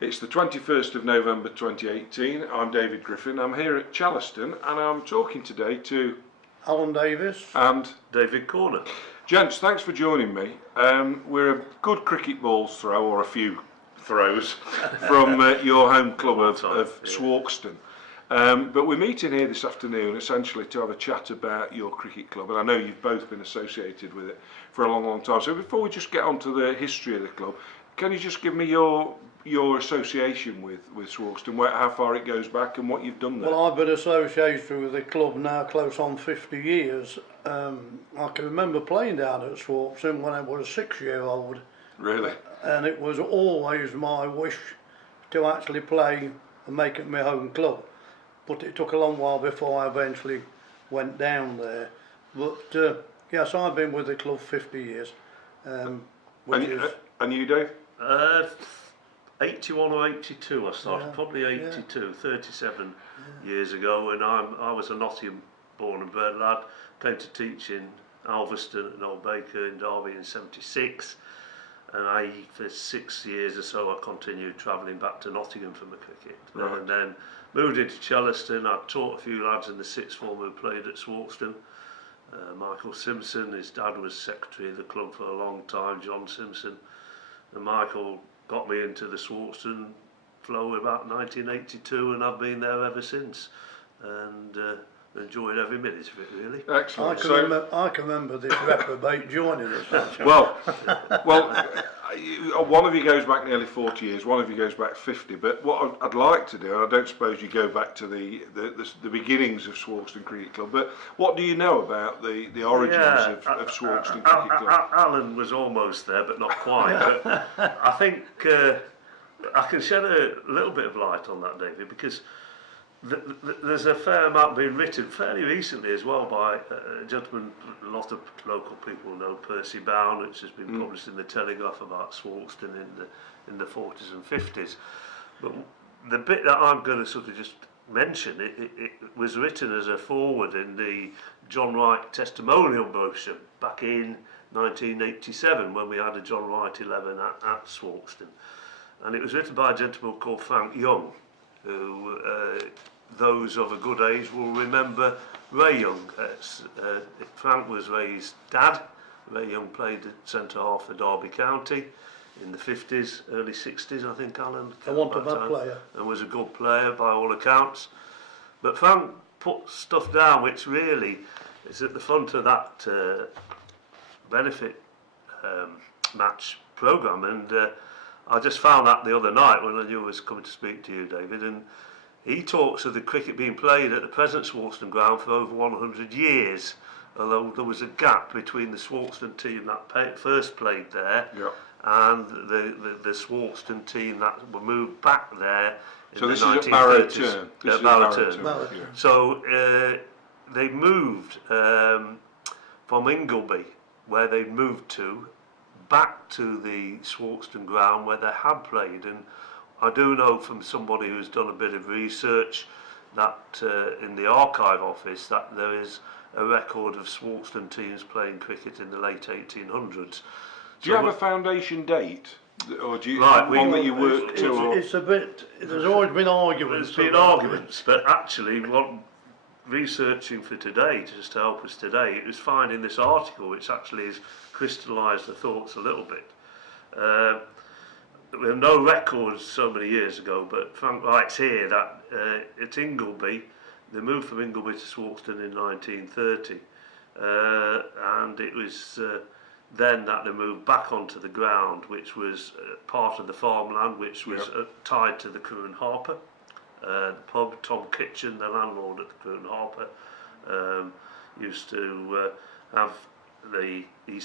It's the 21st of November 2018. I'm David Griffin. I'm here at Swarkestone and I'm talking today to Alan Davies and David Corner. Gents, thanks for joining me. We're a good cricket balls throw, or a few throws, from your home club of Swarkestone. But we're meeting here this afternoon essentially to have a chat about your cricket club, and I know you've both been associated with it for a long, long time. So before we just get on to the history of the club, can you just give me your association with Swarkestone, how far it goes back and what you've done there? Well, I've been associated with the club now close on 50 years. I can remember playing down at Swarkestone when I was a 6-year-old. Really? And it was always my wish to actually play and make it my home club. But it took a long while before I eventually went down there. But yes, I've been with the club 50 years. And you, Dave? 81 or 82 I started, probably 82, 37 years ago, and I was a Nottingham born and bred lad. Came to teach in Alveston and Old Baker in Derby in 76, and for 6 years or so I continued travelling back to Nottingham for my cricket. Right. And then moved into Swarkestone. I taught a few lads in the sixth form who played at Swarkestone. Michael Simpson, his dad was secretary of the club for a long time, John Simpson, and Michael got me into the Swarkestone flow about 1982, and I've been there ever since, and enjoyed every minute of it, really. Excellent. I can remember this reprobate joining us. Well, one of you goes back nearly 40 years, one of you goes back 50, but what I'd like to do, and I don't suppose you go back to the beginnings of Swarkestone Cricket Club, but what do you know about the origins of Swarkestone Cricket Club? Alan was almost there, but not quite. But I think I can shed a little bit of light on that, David, because there's a fair amount being written fairly recently as well by a gentleman a lot of local people know, Percy Bound, which has been published in the Telegraph about Swarkestone in the 40s and 50s. But the bit that I'm going to sort of just mention, it was written as a foreword in the John Wright testimonial brochure back in 1987 when we had a John Wright 11 at Swarkestone, and it was written by a gentleman called Frank Young, who those of a good age will remember Ray Young. Frank was Ray's dad. Ray Young played at centre half for Derby County in the 50s, early 60s, I think, Alan. I want a bad player. And was a good player by all accounts. But Frank put stuff down which really is at the front of that benefit match programme, and I just found that the other night when I knew I was coming to speak to you, David, and he talks of the cricket being played at the present Swarkestone ground for over 100 years, although there was a gap between the Swarkestone team that first played there and the Swarkestone team that were moved back there in the 1930s. So this is at Barrow Turn. So they moved from Ingleby, where they moved to, back to the Swarkestone ground where they had played, and I do know from somebody who's done a bit of research that in the archive office that there is a record of Swarkestone teams playing cricket in the late 1800s. Do you have a foundation date, or do you have one that you work to? It's a bit. There's always been arguments. There's been arguments, but actually, researching for today, just to help us today, it was finding this article which actually has crystallised the thoughts a little bit. We have no records so many years ago, but Frank writes here that at Ingleby, they moved from Ingleby to Swarkestone in 1930, and it was then that they moved back onto the ground, which was part of the farmland, which was tied to the Crewe and Harper. The pub, Tom Kitchen, the landlord at the Crewe and Harper, used to have he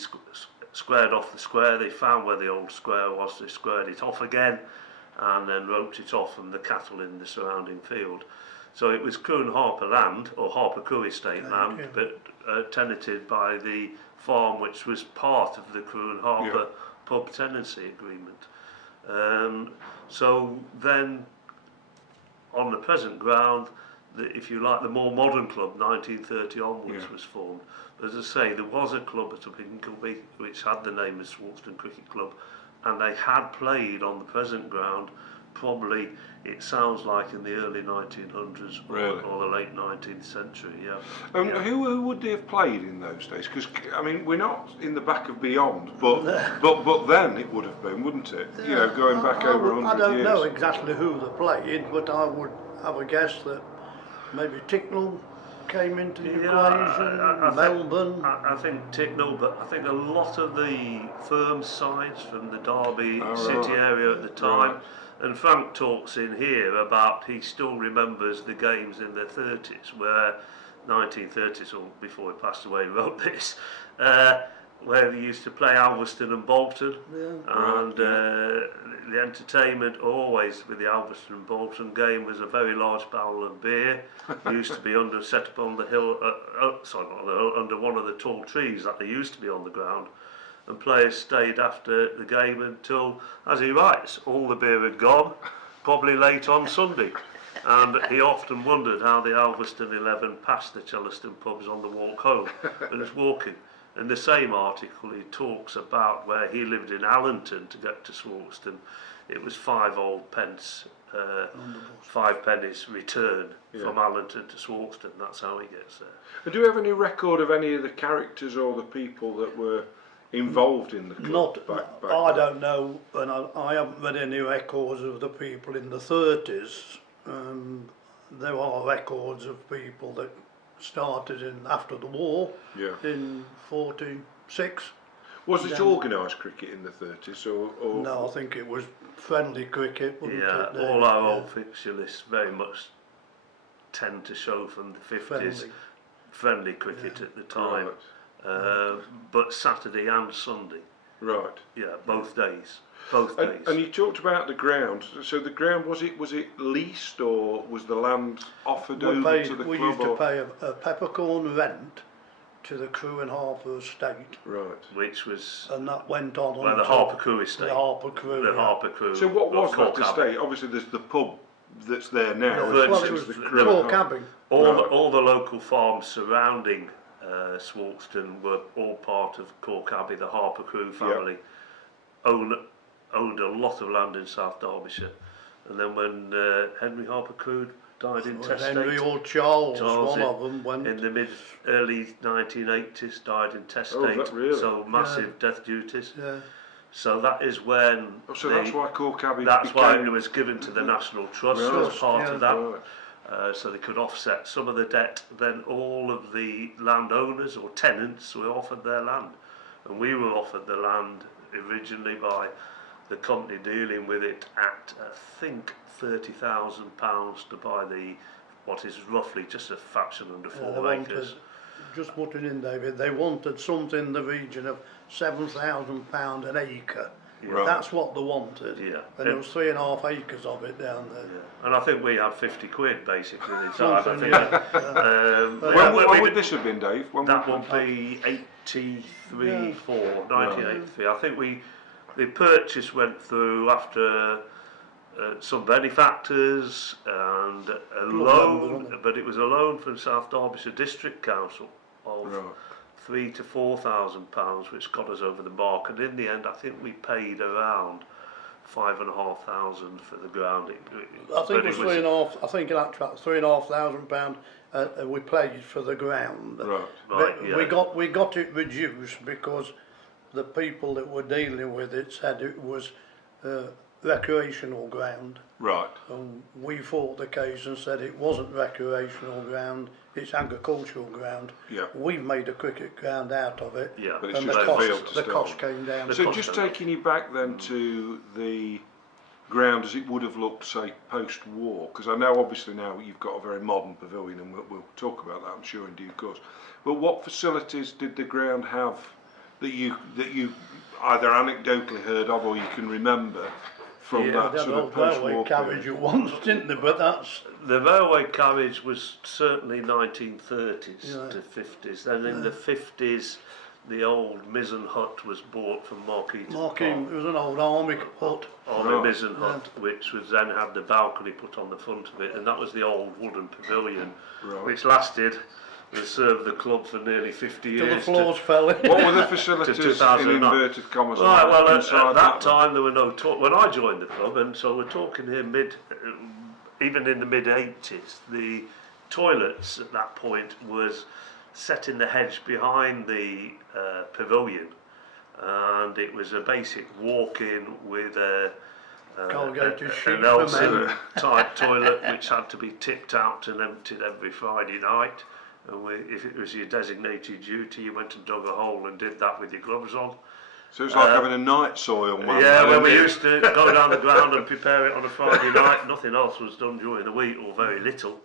squared off the square. They found where the old square was, they squared it off again and then roped it off from the cattle in the surrounding field. So it was Crewe and Harper land, or Harper Crewe estate land, but tenanted by the farm which was part of the Crewe and Harper pub tenancy agreement. So then on the present ground, if you like, the more modern club, 1930 onwards, was formed. But as I say, there was a club at Ingleby which had the name of Swarkestone Cricket Club, and they had played on the present ground probably, it sounds like in the early 1900s Really? or the late 19th century, yeah. Who would they have played in those days? Because I mean, we're not in the back of beyond, but then it would have been, wouldn't it? You know, going back over 100 I don't years. know exactly who they played, but I would have a guess that maybe Ticknell came into the equation, Melbourne. I think Ticknell, but I think a lot of the firm sides from the Derby City area at the time, and Frank talks in here about he still remembers the games in the 30s, where 1930s, or before he passed away, he wrote this, where they used to play Alveston and Bolton, and the entertainment always with the Alveston and Bolton game was a very large barrel of beer. Used to be set up on the hill, under one of the tall trees that they used to be on the ground, and players stayed after the game until, as he writes, all the beer had gone, probably late on Sunday. And he often wondered how the Alveston 11 passed the Chellaston pubs on the walk home, and was walking. In the same article, he talks about where he lived in Allenton to get to Swarkestone. It was 5 old pence, 5 pennies return from Allenton to Swarkestone. That's how he gets there. And do you have any record of any of the characters or the people that were involved in the club? I don't know, and I haven't read any records of the people in the 30s. There are records of people that started in after the war in 46. Was it organised cricket in the 30s or? No, I think it was friendly cricket. All our old fixture lists very much tend to show from the 50s friendly cricket at the time, but Saturday and Sunday. Right. Yeah, both days. And you talked about the ground. So the ground, was it leased or was the land offered over to the club? We used to pay a peppercorn rent to the Crewe and Harper estate. Right. Which was... And that went on... Well, the Harper Crewe estate. The Harper Crewe, Harper Crewe. So what was that estate? Obviously there's the pub that's there now. Well, it was the Crewe cabin. All the local farms surrounding Swarkestone were all part of Cork Abbey. The Harper Crewe family owned a lot of land in South Derbyshire, and then when Henry Harper Crewe died intestate, Henry or Charles one of them went in the early 1980s, died intestate. So massive death duties. So that is when. So that's why Cork Abbey. That's why it was given to the National Trust as part of that. So they could offset some of the debt. Then all of the landowners or tenants were offered their land, and we were offered the land originally by the company dealing with it at I think £30,000 to buy what is roughly just a fraction under 4 acres. Just putting in, David, they wanted something in the region of £7,000 an acre. That's what they wanted. And there was 3.5 acres of it down there. And I think we had 50 quid basically. When would this have been, Dave? That would be 1983. I think the purchase went through after some benefactors and a loan, but it was a loan from South Derbyshire District Council of £3,000 to £4,000, which got us over the mark. And in the end, I think we paid around £5,500 for the ground. I think it was £3,500. I think in actual £3,500 we paid for the ground. We got it reduced because the people that were dealing with it said it was recreational ground. Right. And we fought the case and said it wasn't recreational ground, it's agricultural ground. We've made a cricket ground out of it. But it's and just the cost came down. So just taking you back then to the ground as it would have looked, say, post-war, because I know obviously now you've got a very modern pavilion, and we'll talk about that, I'm sure, in due course. But what facilities did the ground have that you either anecdotally heard of or you can remember from that sort of post-war railway carriage at once, didn't they? But that's... The railway carriage was certainly 1930s to 50s. Then in the 50s, the old mizzen hut was bought from Marquis. It was an old army hut. Army mizzen hut, which was then had the balcony put on the front of it, and that was the old wooden pavilion, which lasted and served the club for nearly 50 Till the years. floors fell in. What were the facilities in 2009. inverted commas? Right, well, inside at that time there were no when I joined the club, and so we're talking here even in the mid-80s, the toilets at that point was set in the hedge behind the pavilion, and it was a basic walk-in with Corrugated sheet an for Nelson men. type toilet which had to be tipped out and emptied every Friday night. And if it was your designated duty, you went and dug a hole and did that with your gloves on. So it's like having a night soil man. Yeah, when we used to go down the ground and prepare it on a Friday night, nothing else was done during the week, or very little.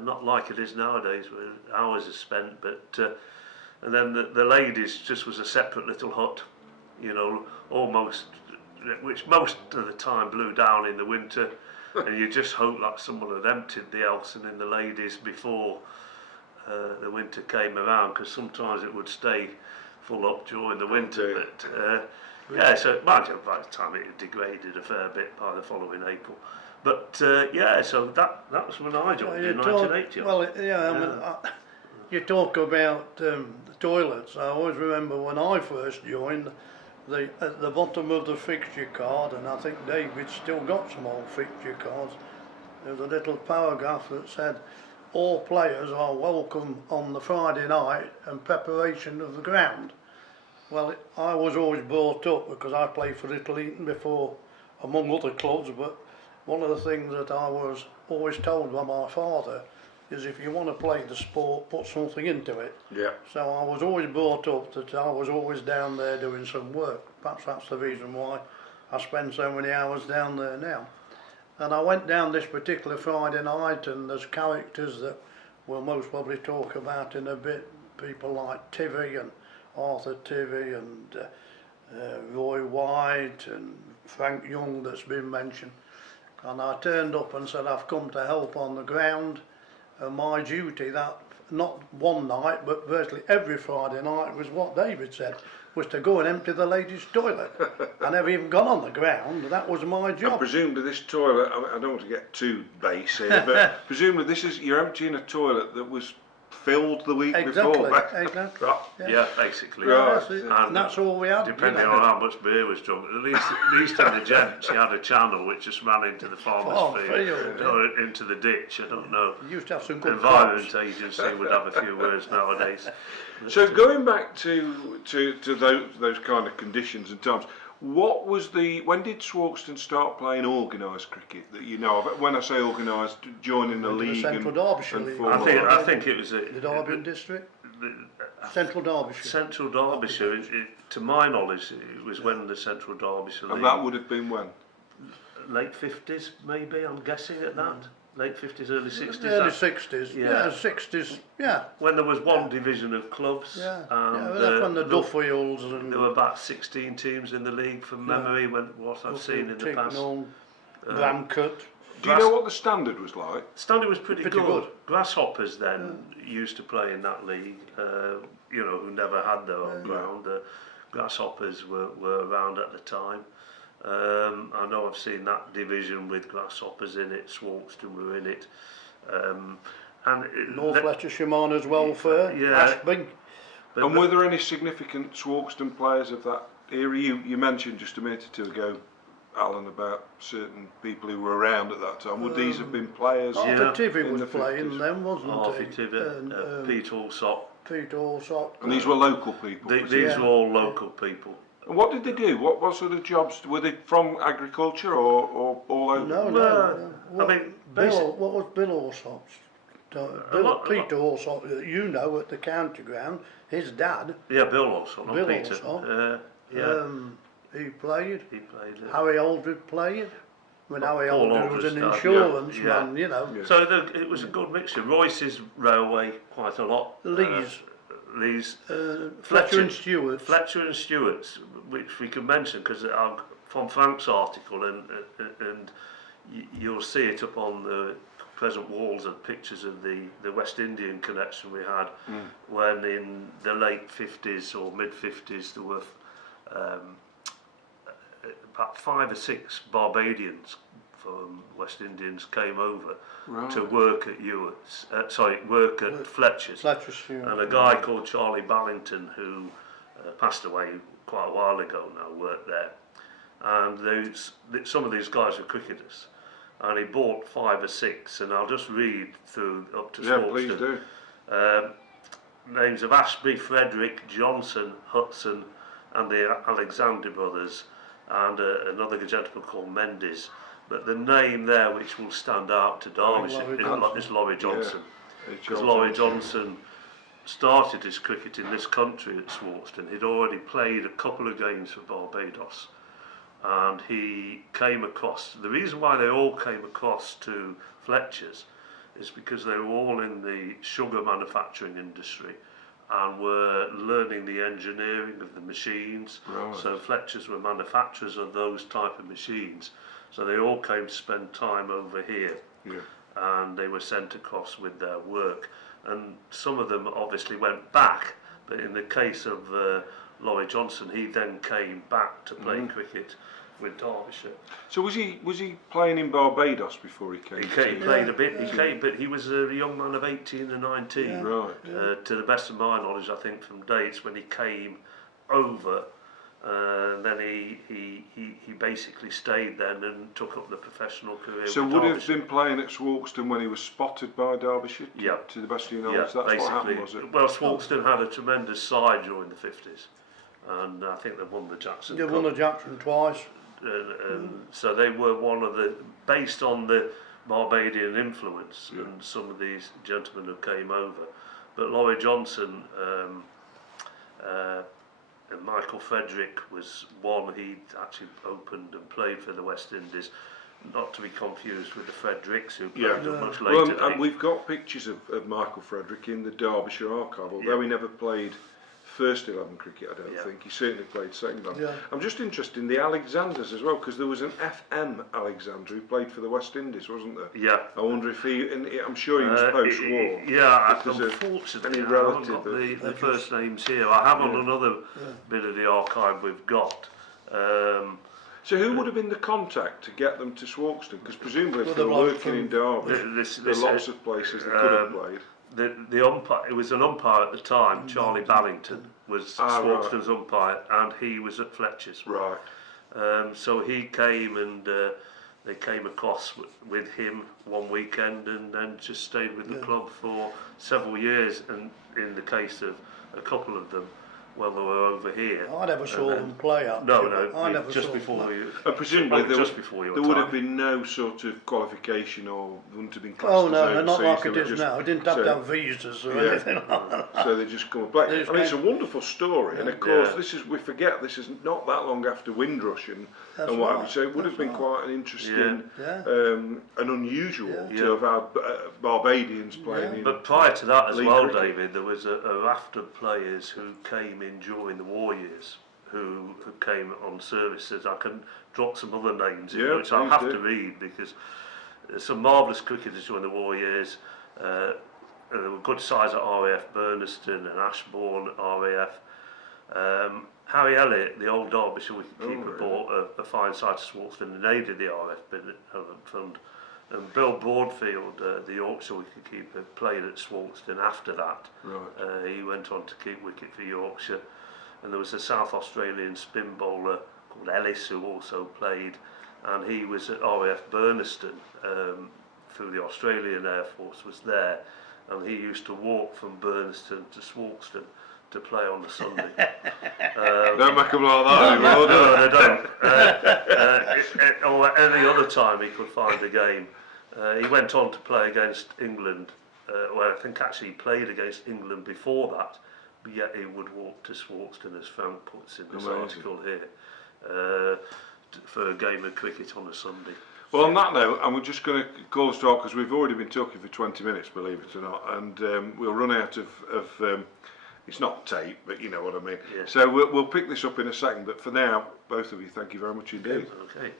Not like it is nowadays, where hours are spent. But and then the ladies just was a separate little hut, you know, almost, which most of the time blew down in the winter, and you just hope that someone had emptied the Elson in the ladies before the winter came around, because sometimes it would stay full up during the winter. But yeah, so by the time it had degraded a fair bit by the following April. But yeah, so that was when I joined in 1980. Well, yeah, I mean, you talk about the toilets. I always remember when I first joined, at the bottom of the fixture card, and I think David still got some old fixture cards, there was a little paragraph that said, all players are welcome on the Friday night and preparation of the ground. Well, I was always brought up, because I played for Little Eton before, among other clubs, but one of the things that I was always told by my father is, if you want to play the sport, put something into it. Yeah. So I was always brought up that I was always down there doing some work. Perhaps that's the reason why I spend so many hours down there now. And I went down this particular Friday night, and there's characters that we'll most probably talk about in a bit. People like Tivy and Arthur Tivy and Roy White and Frank Young that's been mentioned. And I turned up and said, I've come to help on the ground. And my duty that, not one night, but virtually every Friday night, was what David said, was to go and empty the ladies' toilet. I never even got on the ground, that was my job. And presumably this toilet, I don't want to get too base here, but presumably you're emptying a toilet that was filled the week before. Exactly. Yeah, basically. Right. That's it. And that's all we had. Depending on how much beer was drunk. At least in the gents, you had a channel which just ran into the farmer's field, or into the ditch. I don't know. You used to have some good Environment Agency would have a few words nowadays. So going back to those kind of conditions and times, when did Swarkestone start playing organised cricket that you know of? When I say organised, joining a league Central Derbyshire League. I think it was the Derby District. Central Derbyshire. Central Derbyshire. To my knowledge, it was when the Central Derbyshire League. And that would have been when? Late 50s, maybe. I'm guessing at that. Late 50s, early 60s. Early 60s, yeah, 60s, yeah. When there was one division of clubs. Yeah, and that's when the Duffields and... There were about 16 teams in the league from memory, what I've seen in the past. Bramcut. Do you know what the standard was like? Standard was pretty good. Grasshoppers then used to play in that league, you know, who never had their own ground. Grasshoppers were around at the time. I know I've seen that division with Grasshoppers in it, Swarkestone were in it. North Leicestershire Miners Welfare, Ashby. And were there any significant Swarkestone players of that era? You mentioned just a minute or two ago, Alan, about certain people who were around at that time. Would these have been players? Arthur Tivy was playing then, wasn't he? Arthur Tivy, Pete Allsop. Peter Allsop. And these were local people? These were all local people. And what did they do? What sort of jobs? Were they from agriculture or all over? No. I mean, what was Bill Allsop's? Peter Allsop, you know, at the county ground, his dad. Yeah, Bill Allsop, not Bill Peter. Allsop. He played. He played. Harry Aldred played. When Harry Aldred was an insurance man, you know. Yeah. So it was a good mixture. Royce's Railway, quite a lot. Lee's. Fletcher and Stewart's. Fletcher and Stewart's, which we can mention because from Frank's article, and you'll see it up on the present walls and pictures of the West Indian connection we had when in the late 50s or mid 50s there were about 5 or 6 Barbadians from West Indians came over Right. to work at work at Fletcher's. Fletcher's, yeah. And a guy called Charlie Ballington, who passed away quite a while ago now, worked there. And some of these guys were cricketers. And he bought 5 or 6, and I'll just read through up to Yeah, please Swarkestone. do. Names of Ashby, Frederick, Johnson, Hudson, and the Alexander brothers, and another gentleman called Mendes. But the name there which will stand out to Derbyshire is Laurie Johnson. Because Laurie Johnson started his cricket in this country at Swarkestone. He'd already played a couple of games for Barbados, and he came across, the reason why they all came across to Fletcher's is because they were all in the sugar manufacturing industry and were learning the engineering of the machines. Right. So Fletcher's were manufacturers of those type of machines. So they all came to spend time over here, and they were sent across with their work. And some of them obviously went back, but in the case of Laurie Johnson, he then came back to play cricket with Derbyshire. So was he playing in Barbados before he came? He played a bit. He came, but he was a young man of 18 and 19. Yeah. Right. To the best of my knowledge, I think from dates when he came over, then he basically stayed then and took up the professional career. So with would have Derbyshire. been playing at Swarkestone when he was spotted by Derbyshire? Yeah. To the best of your Yeah, knowledge, that's basically. what happened, was it? Well, Swarkestone had a tremendous side during the 50s, and I think they won the Jackson They Cup. won the Jackson twice. So they were one of the, based on the Barbadian influence, and some of these gentlemen who came over. But Laurie Johnson and Michael Frederick was one. He actually opened and played for the West Indies, not to be confused with the Fredericks who played at much later. Well, and we've got pictures of Michael Frederick in the Derbyshire archive, although he never played first 11 cricket, I don't think. He certainly played second 11. Yeah. I'm just interested in the Alexanders as well, because there was an FM Alexander who played for the West Indies, wasn't there? Yeah. I wonder if I'm sure he was post-war. Unfortunately, any I haven't relative got of- the first names here. I have on another bit of the archive we've got. So who would have been the contact to get them to Swarkestone? Because presumably if Well, they the were bloke working in from- Derby, there are lots of places they could have played. The umpire, it was an umpire at the time, Charlie Ballington, was Swarkstone's umpire, and he was at Fletcher's. Right. So he came and they came across with him one weekend and then just stayed with the club for several years. And in the case of a couple of them, well, they were over here. I never saw them play up. No, just before you. And presumably just before your there would time. have been no sort of qualification or wouldn't have been classed Oh as no, not overseas, like they it were is just- now. I didn't have so- to have visas or Yeah. anything like that. So they just come and play. They just I mean, it's a came- wonderful story, and of course, Yeah. we forget this is not that long after Windrush and That's what have you. right, So it would have that's been right. quite an interesting, Yeah. and unusual to have had Barbadians playing in. But prior to that as League well, cricket. David, there was a raft of players who came in during the war years, who came on services. I can drop some other names, Yeah, which I'll please have do. to read, because there's some marvellous cricketers during the war years. There were good sides at RAF Burneston and Ashbourne RAF. Harry Elliott, the old Derbyshire wicketkeeper, bought a fine side to Swarkestone and aided the RAF fund. And Bill Broadfield, the Yorkshire wicketkeeper, played at Swarkestone after that. Right. He went on to keep wicket for Yorkshire. And there was a South Australian spin bowler called Ellis who also played, and he was at RAF Burneston through the Australian Air Force, was there, and he used to walk from Burneston to Swarkestone to play on the Sunday. Don't make them like that anymore, do No, they don't. Or any other time he could find a game. He went on to play against England, well, I think actually he played against England before that, but yet he would walk to Swarkestone, as Frank puts in this article here, for a game of cricket on a Sunday. Well, on that note, and we're just going to call a stop because we've already been talking for 20 minutes, believe it or not, and we'll run out of it's not tape, but you know what I mean. Yeah. So we'll pick this up in a second, but for now, both of you, thank you very much indeed. Okay.